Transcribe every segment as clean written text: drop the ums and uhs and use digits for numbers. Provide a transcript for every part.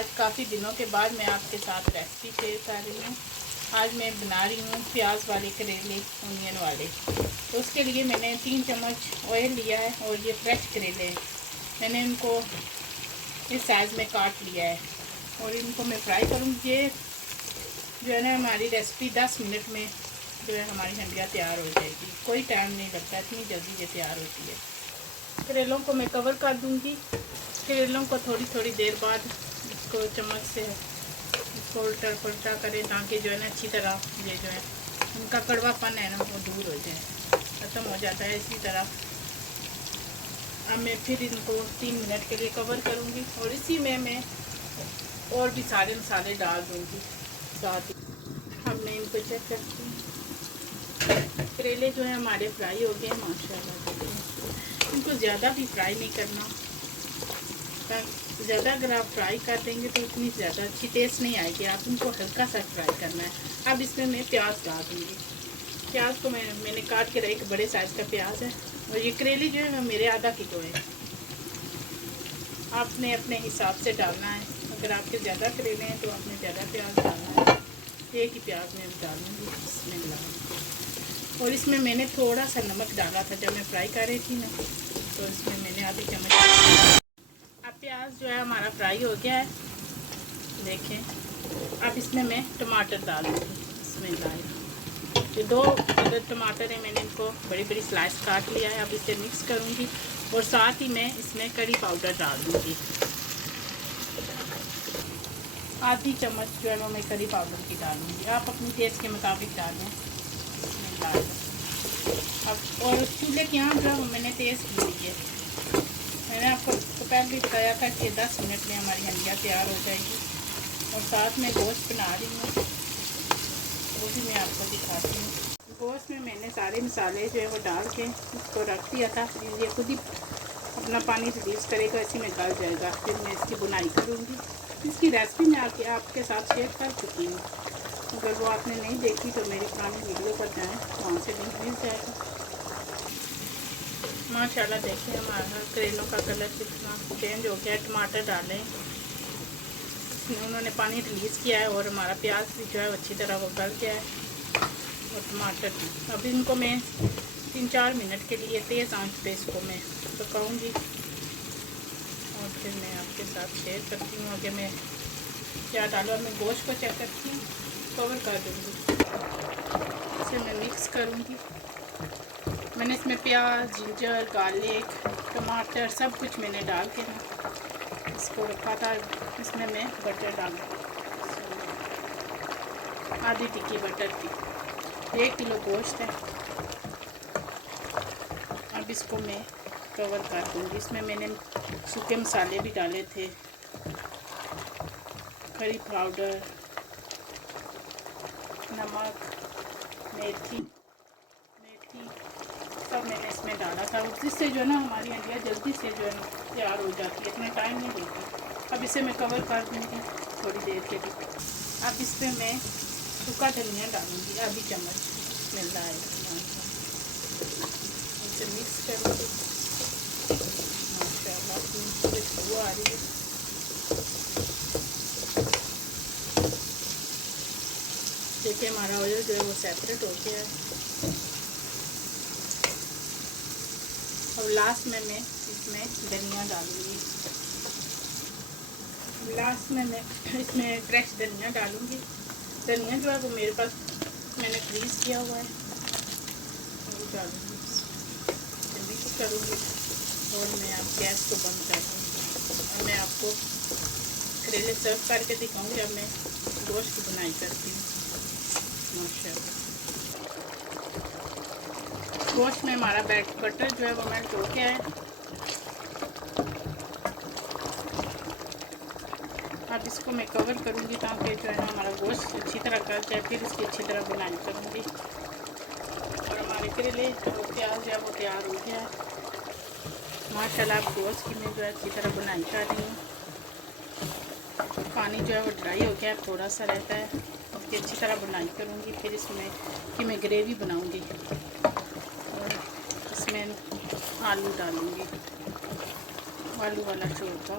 आज काफ़ी दिनों के बाद मैं आपके साथ रेसिपी शेयर कर रही हूँ। आज मैं बना रही हूँ प्याज वाले करेले, ऑनियन वाले। तो उसके लिए मैंने 3 चम्मच ऑयल लिया है और ये फ्रेश करेले हैं। मैंने इनको इस साइज़ में काट लिया है और इनको मैं फ्राई करूँगी। ये जो है ना हमारी रेसिपी 10 मिनट में जो है हमारी हंडिया तैयार हो जाएगी। कोई टाइम नहीं लगता, इतनी जल्दी ये तैयार होती है। करेलों को मैं कवर कर दूँगी। करेलों को थोड़ी थोड़ी देर बाद इसको चम्मच से इसको उल्टा पलटा करें ताकि जो है ना अच्छी तरह ये जो है उनका कड़वापन है ना वो दूर हो जाए, ख़त्म हो जाता है। इसी तरह अब मैं फिर इनको 3 मिनट के लिए कवर करूँगी और इसी में मैं और भी सारे मसाले डाल दूँगी साथ ही। अब मैं इनको चेक करती हूँ। करेले जो है हमारे फ्राई हो गए माशाल्लाह। इनको ज़्यादा भी फ्राई नहीं करना, ज़्यादा अगर आप फ्राई कर देंगे तो इतनी ज़्यादा अच्छी टेस्ट नहीं आएगी। आप इनको हल्का सा फ्राई करना है। अब इसमें मैं प्याज डाल दूँगी। प्याज को मैंने काट के एक बड़े साइज़ का प्याज है और ये करेले जो है मेरे आधा किलो है। आपने अपने हिसाब से डालना है। अगर आपके ज़्यादा करेले हैं तो आपने ज़्यादा प्याज डालना है। एक ही प्याज मैं डालूँगी इसमें। और इसमें मैंने थोड़ा सा नमक डाला था जब मैं फ्राई कर रही थी ना, तो इसमें मैंने आधी चम्मच। अब प्याज जो है हमारा फ्राई हो गया है, देखें। अब इसमें मैं टमाटर डाल दूँगी। इसमें ये 2 टमाटर है, मैंने इनको बड़ी बड़ी स्लाइस काट लिया है। अब इसे मिक्स करूँगी और साथ ही मैं इसमें करी पाउडर डाल दूँगी। आधी चम्मच जो है वो मैं करी पाउडर की डालूँगी। आप अपनी टेस्ट के मुताबिक डालें। अब और चूल्हे की आंच जो मैंने तेज़ की हुई है। मैंने आपको तो पहले भी बताया था कि 10 मिनट में हमारी हंडिया तैयार हो जाएगी। और साथ में गोश्त बना रही हूँ, वो भी मैं आपको दिखाती हूँ। गोश्त में मैंने सारे मसाले जो है वो डाल के इसको रख दिया था। ये खुद ही अपना पानी रिलीज़ करेगा, इसी में गल जाएगा। फिर मैं इसकी बुनाई करूँगी। इसकी रेसिपी मैं आपके साथ शेयर कर चुकी हूँ। अगर वो आपने नहीं देखी तो मेरी पुरानी वीडियो पर जाएँ, वहाँ से लिंक मिल जाएगा। माशाल्लाह देखिए हमारा करेलों का कलर कितना चेंज हो गया है। टमाटर डालें, उन्होंने पानी रिलीज़ किया है और हमारा प्याज भी जो है अच्छी तरह वो गल गया है और टमाटर भी। अब इनको मैं 3-4 मिनट के लिए तेज़ आंच पे इसको मैं पकाऊंगी और फिर मैं आपके साथ शेयर करती हूँ आगे मैं क्या डालूँ। और मैं गोश्त को चेक करती हूँ, कवर कर दूँगी। इसे मैं मिक्स करूँगी। मैंने इसमें प्याज, जिंजर, गार्लिक, टमाटर सब कुछ मैंने डाल के ना इसको रखा था। इसमें मैं बटर डालूँगी, आधी टिक्की बटर की। 1 किलो गोश्त है। अब इसको मैं कवर कर दूँगी। इसमें मैंने सूखे मसाले भी डाले थे, करी पाउडर, नमक, मेथी सब मैंने इसमें डाला था, जिससे जो है ना हमारी हंडिया जल्दी से जो है ना तैयार हो जाती है, इतना टाइम नहीं लेती। अब इसे मैं कवर कर दूँगी थोड़ी देर के लिए। अब इस पर मैं सूखा धनिया डालूँगी, आधी चम्मच मिल रहा है। इसे मिक्स करूँगी। माशाल्लाह खुशबू आ रही है। देखिए हमारा ऑयल जो है वो सेपरेट हो गया है। और लास्ट में मैं इसमें धनिया डालूँगी। लास्ट में मैं इसमें फ्रेश धनिया डालूँगी। धनिया जो है वो मेरे पास मैंने फ्रीज़ किया हुआ है, वो डालूँगी, मिक्स करूँगी और मैं अब गैस को बंद कर दूँगी। और मैं आपको करेले सर्व करके दिखाऊँगी। अब मैं गोश्त की बुनाई करती हूँ। माशाल्लाह गोश्त में हमारा बटर जो है वो मेल्ट हो गया है। अब इसको मैं कवर करूँगी ताकि जो है ना हमारा गोश्त अच्छी तरह गल जाए। फिर इसकी अच्छी तरह बुनाई करूँगी और हमारे करेले जो प्याज है वो तैयार हो गया है। माशाल्लाह अब गोश्त की मैं जो है अच्छी तरह बुनाई कर रही हूँ। पानी जो है वो ड्राई हो गया है, थोड़ा सा रहता है। इसकी अच्छी तरह बुनाई करूँगी। फिर इसमें कि मैं ग्रेवी बनाऊँगी और इसमें आलू डालूँगी, आलू वाला चोरका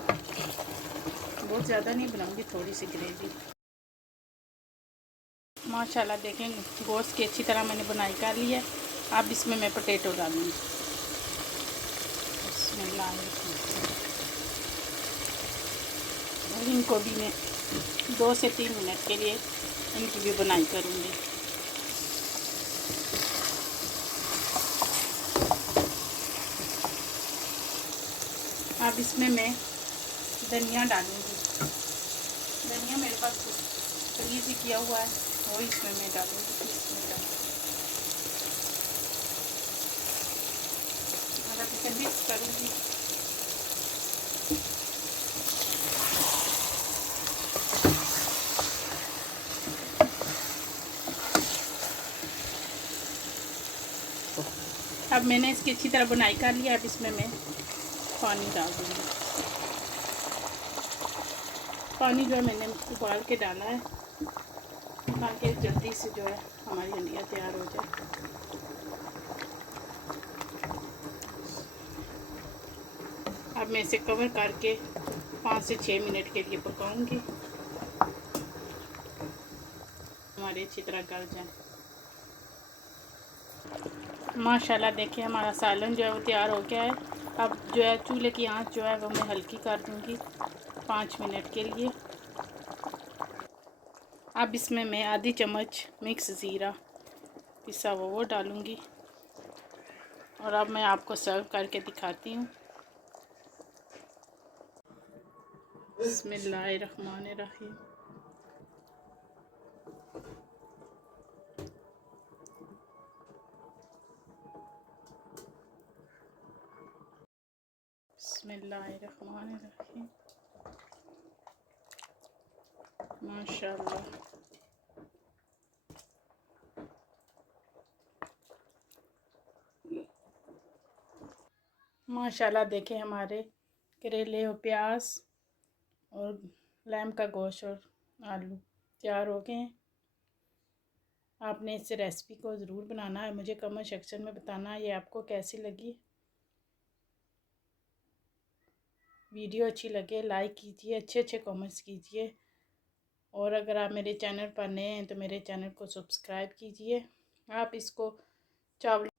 बहुत ज़्यादा नहीं बनाऊंगी, थोड़ी सी ग्रेवी। माशाल्लाह देखें गोश्त की अच्छी तरह मैंने बुनाई कर ली है। अब इसमें मैं पोटैटो डालूँगी। और इनको भी मैं 2 से 3 मिनट के लिए इनकी भी बुनाई करूँगी। अब इसमें मैं धनिया डालूँगी। धनिया मेरे पास फ्रीज ही किया हुआ है, वो इसमें मैं डालूँगी। अब इसे मिक्स करूँगी। अब मैंने इसकी अच्छी तरह बुनाई कर लिया। अब इसमें मैं पानी डाल दूँगी। पानी जो है मैंने उबाल के डाला है ताकि जल्दी से जो है हमारी हंडिया तैयार हो जाए। अब मैं इसे कवर करके 5 से 6 मिनट के लिए पकाऊंगी, हमारे अच्छी तरह गल जाए। माशाल्लाह देखिए हमारा सालन जो है वो तैयार हो गया है। अब जो है चूल्हे की आंच जो है वो मैं हल्की कर दूंगी 5 मिनट के लिए। अब इसमें मैं आधी चम्मच मिक्स ज़ीरा पिसा हुआ वो डालूंगी। और अब मैं आपको सर्व करके दिखाती हूँ। बिस्मिल्लाहिर्रहमानिर्रहीम। बिस्मिल्लाहिर्रहमानिर्रहीम। माशाल्लाह। माशाल्लाह देखें हमारे करेले और प्याज और लैम का गोश्त और आलू तैयार हो गए हैं। आपने इस रेसिपी को ज़रूर बनाना है। मुझे कमेंट सेक्शन में बताना ये आपको कैसी लगी। वीडियो अच्छी लगे लाइक कीजिए, अच्छे कमेंट्स कीजिए। और अगर आप मेरे चैनल पर नए हैं तो मेरे चैनल को सब्सक्राइब कीजिए। आप इसको चावल